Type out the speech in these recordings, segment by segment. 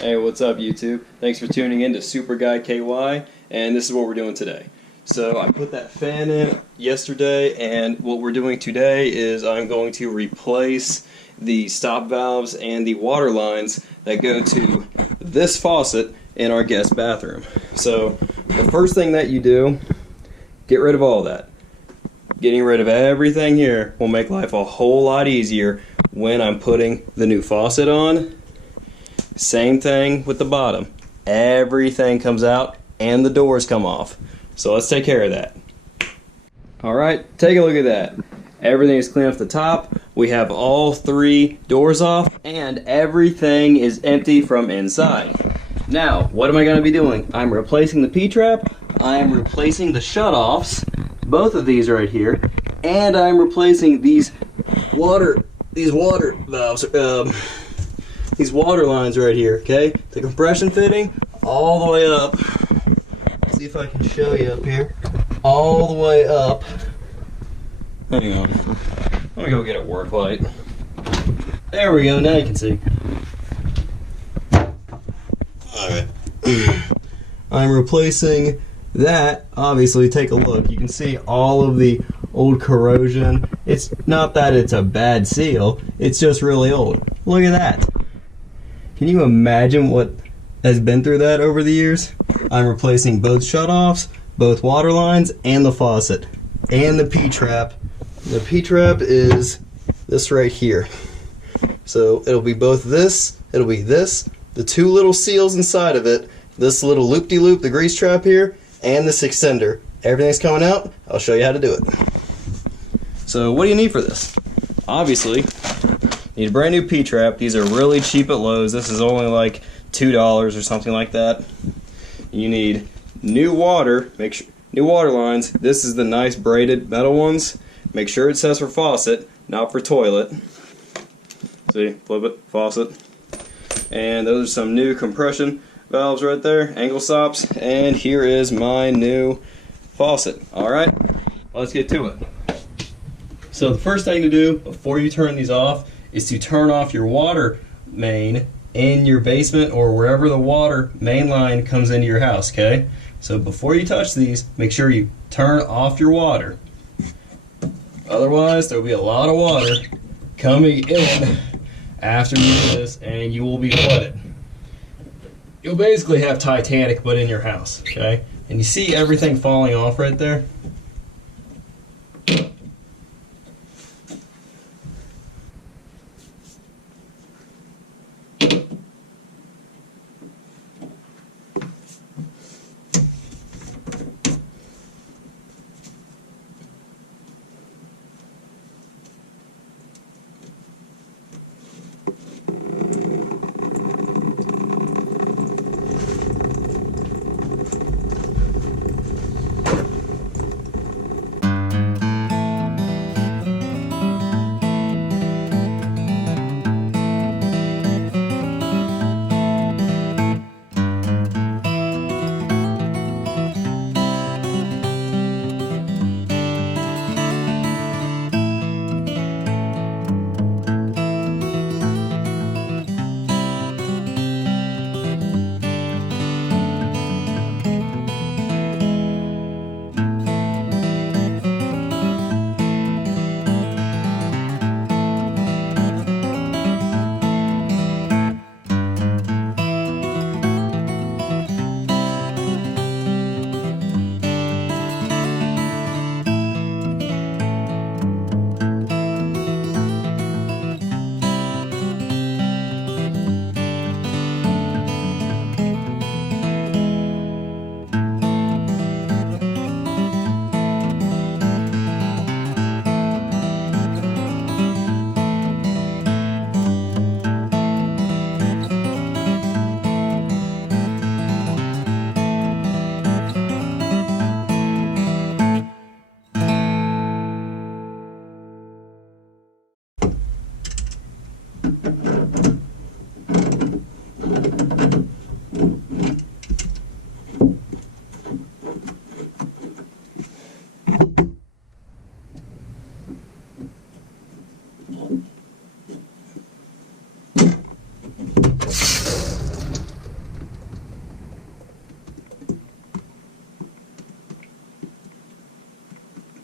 Hey, what's up YouTube? Thanks for tuning in to Super Guy KY, and this is what we're doing today. So I put that fan in yesterday, and what we're doing today is I'm going to replace the stop valves and the water lines that go to this faucet in our guest bathroom. So the first thing that you do, get rid of all that. Getting rid of everything here will make life a whole lot easier when I'm putting the new faucet on. Same thing with the bottom. Everything comes out and the doors come off. So let's take care of that. Alright, take a look at that. Everything is clean off the top. We have all three doors off and everything is empty from inside. Now, what am I going to be doing? I'm replacing the P-trap, I'm replacing the shutoffs, both of these right here, and I'm replacing these water valves, these water lines right here, okay? The compression fitting all the way up. Let's see if I can show you up here. All the way up. Hang on. Let me go get a work light. There we go, now you can see. Alright. I'm replacing that. Obviously, take a look. You can see all of the old corrosion. It's not that it's a bad seal, it's just really old. Look at that. Can you imagine what has been through that over the years? I'm replacing both shutoffs, both water lines, and the faucet, and the P-trap. The P-trap is this right here. So it'll be both this, it'll be this, the two little seals inside of it, this little loop-de-loop, the grease trap here, and this extender. Everything's coming out. I'll show you how to do it. So what do you need for this? Obviously, you need a brand new P-trap. These are really cheap at Lowe's. This is only like $2 or something like that. You need new water. New water lines. This is the nice braided metal ones. Make sure it says for faucet, not for toilet. See, flip it, faucet. And those are some new compression valves right there, angle stops. And here is my new faucet. Alright, let's get to it. So the first thing to do before you turn these off is to turn off your water main in your basement or wherever the water main line comes into your house, okay? So before you touch these, make sure you turn off your water. Otherwise, there will be a lot of water coming in after you do this and you will be flooded. You'll basically have Titanic but in your house, okay? And you see everything falling off right there?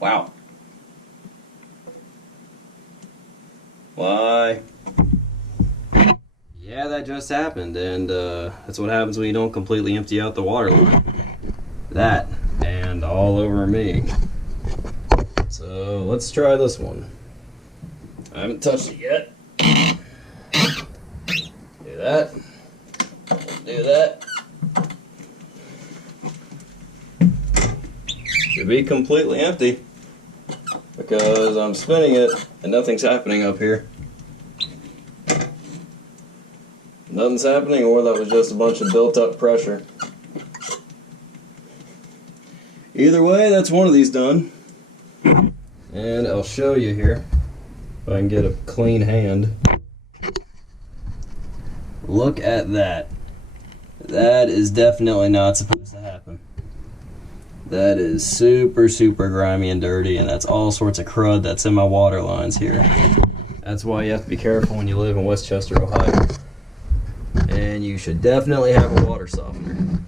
Wow. Why? Yeah, that just happened, and that's what happens when you don't completely empty out the water line. That, and all over me. So, let's try this one. I haven't touched it yet. Do that. Do that. Should be completely empty because I'm spinning it and nothing's happening up here. Nothing's happening, or that was just a bunch of built up pressure. Either way, that's one of these done. And I'll show you here if I can get a clean hand. Look at that. That is definitely not supposed to happen. That is super, super grimy and dirty, and that's all sorts of crud that's in my water lines here. That's why you have to be careful when you live in Westchester, Ohio. And you should definitely have a water softener.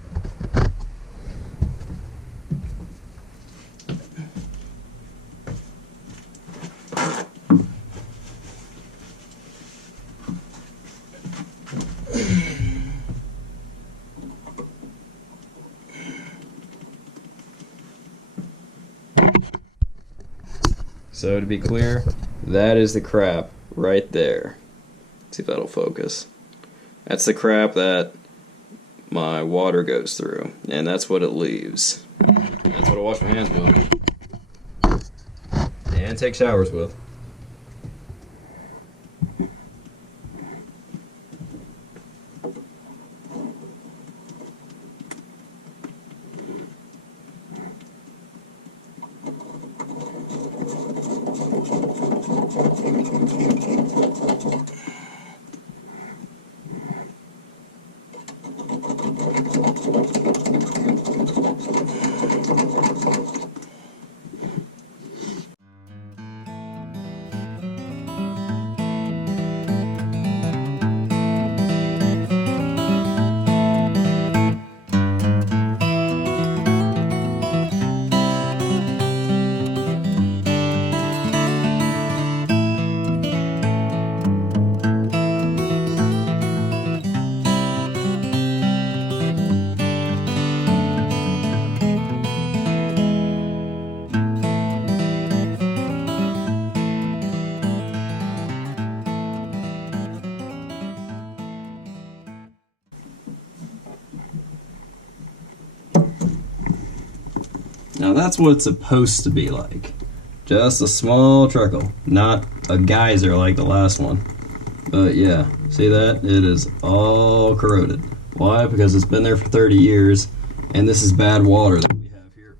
So to be clear, that is the crap right there. Let's see if that'll focus. That's the crap that my water goes through, and that's what it leaves. That's what I wash my hands with. And take showers with. Now that's what it's supposed to be like. Just a small trickle, not a geyser like the last one. But yeah, see that? It is all corroded. Why? Because it's been there for 30 years, and this is bad water that we have here.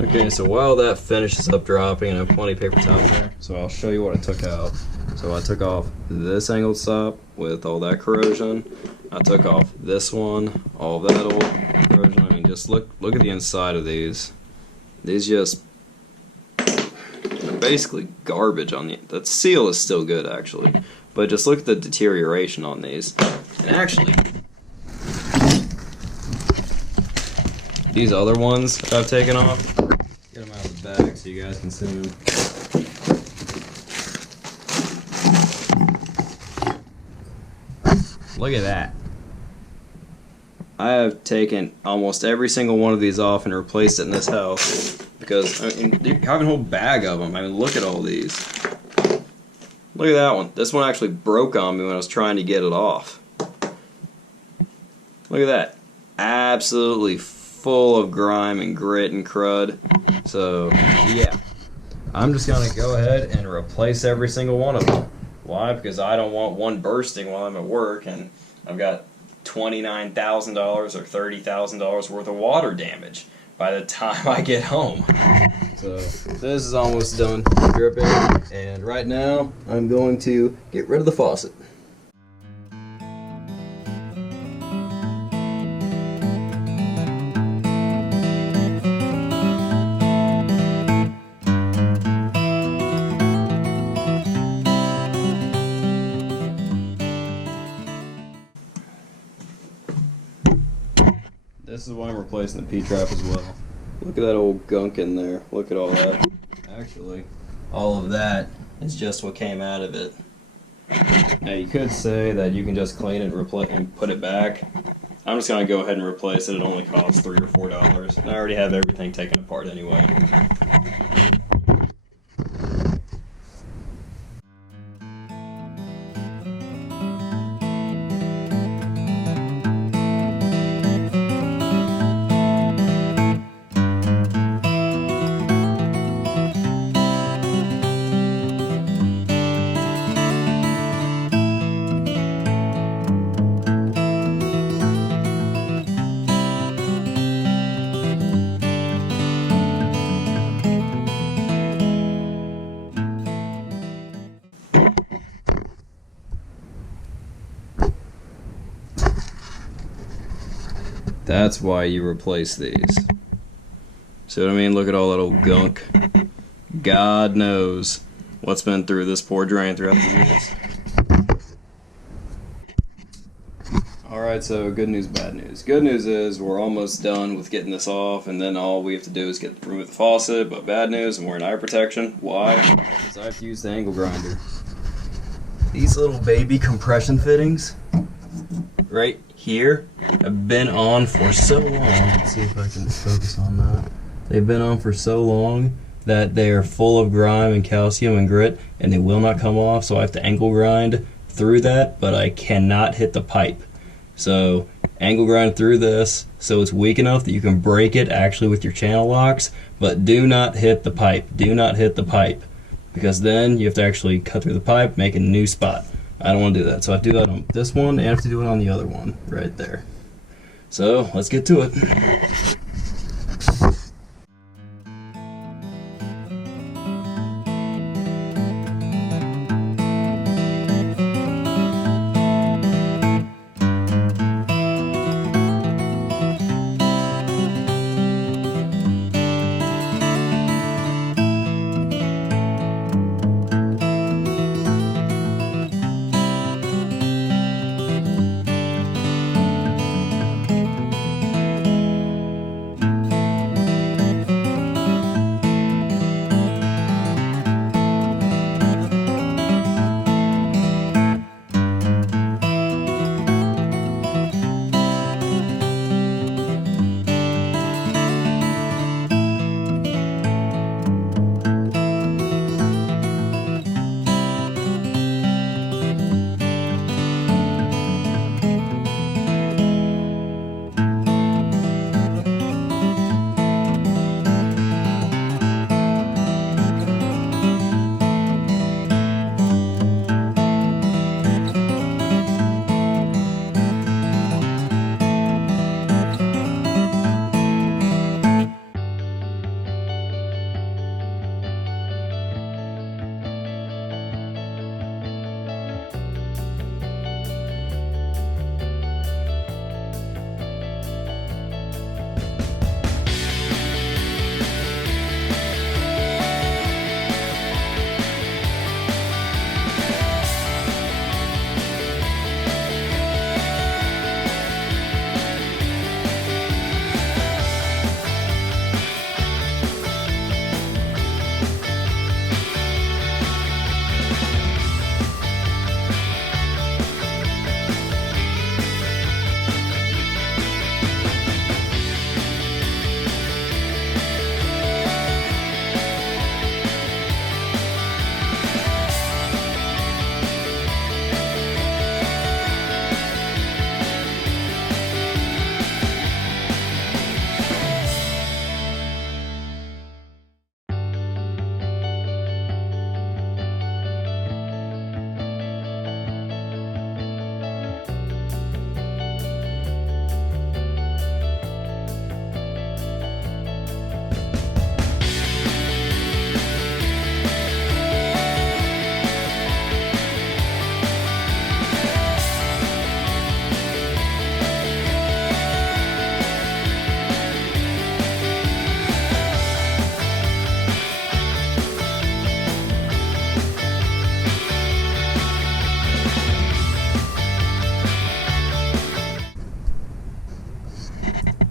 Okay, so while that finishes up dropping, I have plenty of paper towels there, so I'll show you what I took out. So I took off this angled stop with all that corrosion. I took off this one, all that old corrosion. I mean, just look at the inside of these. These just, they're basically garbage on the seal is still good actually, but just look at the deterioration on these. And actually, these other ones that I've taken off, get them out of the bag so you guys can see them. Look at that. I have taken almost every single one of these off and replaced it in this house because I mean, you have a whole bag of them. I mean, look at all these. Look at that one. This one actually broke on me when I was trying to get it off. Look at that. Absolutely full of grime and grit and crud. So, yeah. I'm just going to go ahead and replace every single one of them. Why? Because I don't want one bursting while I'm at work and I've got $29,000 or $30,000 worth of water damage by the time I get home. So this is almost done dripping, and right now I'm going to get rid of the faucet. This is why I'm replacing the P-trap as well. Look at that old gunk in there. Look at all that. Actually, all of that is just what came out of it. Now you could say that you can just clean it and put it back. I'm just going to go ahead and replace it. It only costs $3 or $4. And I already have everything taken apart anyway. That's why you replace these. See what I mean? Look at all that old gunk. God knows what's been through this poor drain throughout the years. Alright, so good news, bad news. Good news is we're almost done with getting this off, and then all we have to do is remove the faucet. But bad news, I'm wearing eye protection. Why? Because I have to use the angle grinder. These little baby compression fittings right here have been on for so long. Let's see if I can focus on that. They've been on for so long that they are full of grime and calcium and grit, and they will not come off, so I have to angle grind through that, but I cannot hit the pipe. So angle grind through this so it's weak enough that you can break it actually with your channel locks, but do not hit the pipe. Do not hit the pipe, because then you have to actually cut through the pipe, make a new spot. I don't want to do that, so I have to do that on this one, and I have to do it on the other one, right there. So, let's get to it.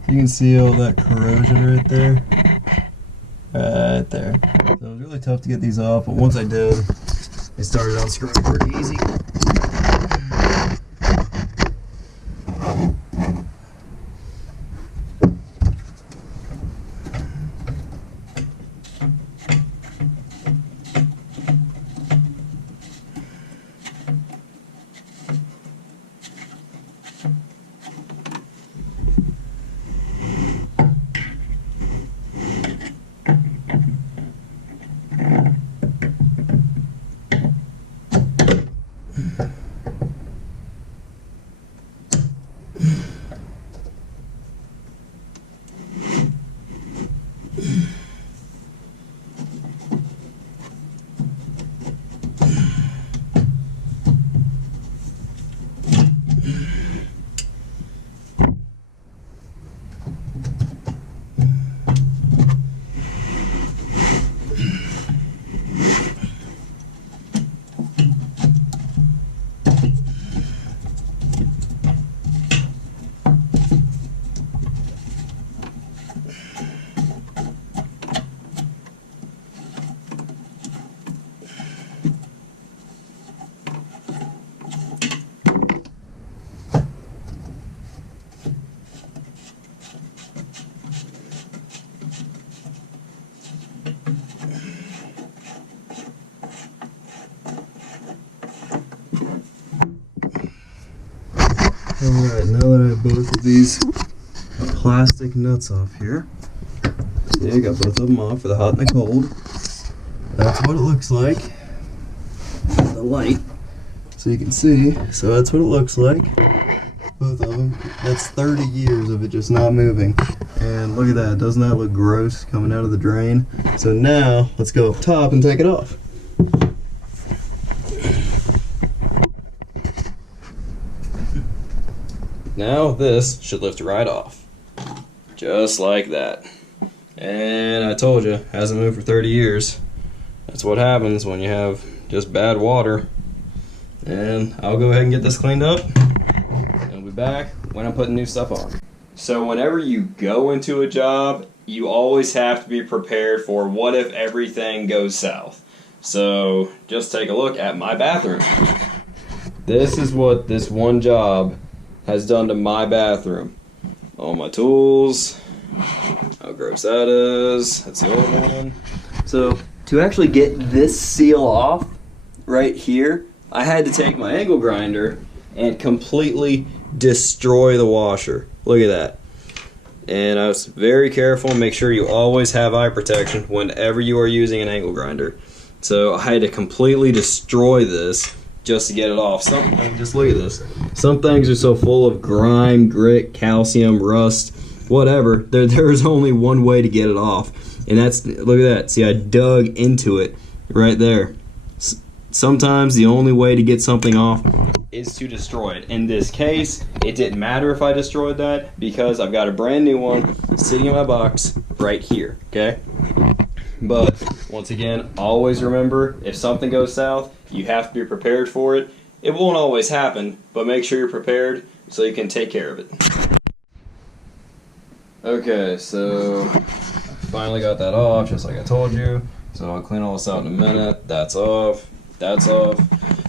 You can see all that corrosion right there. Right there. So it was really tough to get these off, but once I did, it started unscrewing pretty easy. Alright, now that I have both of these plastic nuts off here, see, I got both of them off for the hot and the cold. That's what it looks like. The light, so you can see. So that's what it looks like. Both of them. That's 30 years of it just not moving. And look at that, doesn't that look gross coming out of the drain? So now, let's go up top and take it off. Now this should lift right off. Just like that. And I told you, hasn't moved for 30 years. That's what happens when you have just bad water. And I'll go ahead and get this cleaned up. And I'll be back when I'm putting new stuff on. So whenever you go into a job, you always have to be prepared for what if everything goes south. So just take a look at my bathroom. This is what this one job has done to my bathroom. All my tools, how gross that is. That's the old one. So to actually get this seal off right here, I had to take my angle grinder and completely destroy the washer. Look at that. And I was very careful and make sure you always have eye protection whenever you are using an angle grinder. So I had to completely destroy this just to get it off. Just look at this. Some things are so full of grime, grit, calcium, rust, whatever. There's only one way to get it off. And that's, look at that. See, I dug into it right there. Sometimes the only way to get something off is to destroy it. In this case, it didn't matter if I destroyed that because I've got a brand new one sitting in my box right here, okay? But once again, always remember, if something goes south, you have to be prepared for it. It won't always happen, but make sure you're prepared so you can take care of it. Okay, so I finally got that off, just like I told you. So I'll clean all this out in a minute. That's off. That's off.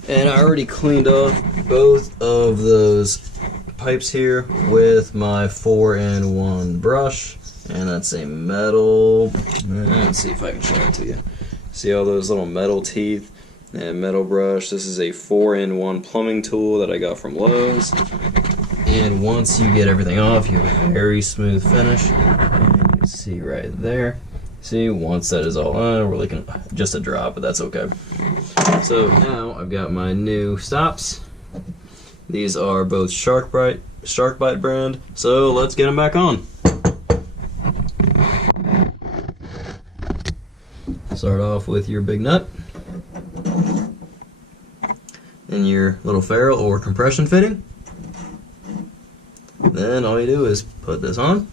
And I already cleaned off both of those pipes here with my 4-in-1 brush. And that's a metal, let's see if I can show it to you. See all those little metal teeth and metal brush? This is a 4-in-1 plumbing tool that I got from Lowe's. And once you get everything off, you have a very smooth finish. And you can see right there. See, once that is all on, we're looking just a drop, but that's okay. So now I've got my new stops. These are both Sharkbite brand. So let's get them back on. Start off with your big nut and your little ferrule or compression fitting. Then all you do is put this on.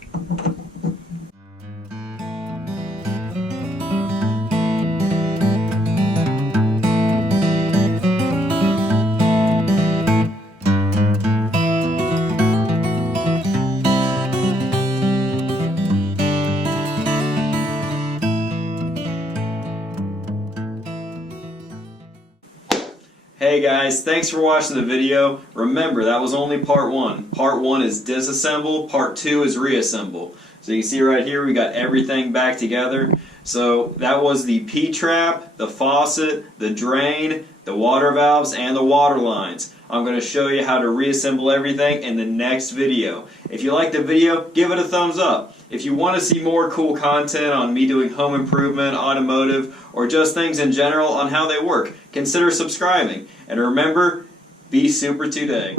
Hey guys, thanks for watching the video. Remember, that was only part 1. Part 1 is disassemble, part 2 is reassemble. So you can see right here we got everything back together. So that was the P-trap, the faucet, the drain, the water valves, and the water lines. I'm going to show you how to reassemble everything in the next video. If you like the video, give it a thumbs up. If you want to see more cool content on me doing home improvement, automotive, or just things in general on how they work, consider subscribing. And remember, be super today.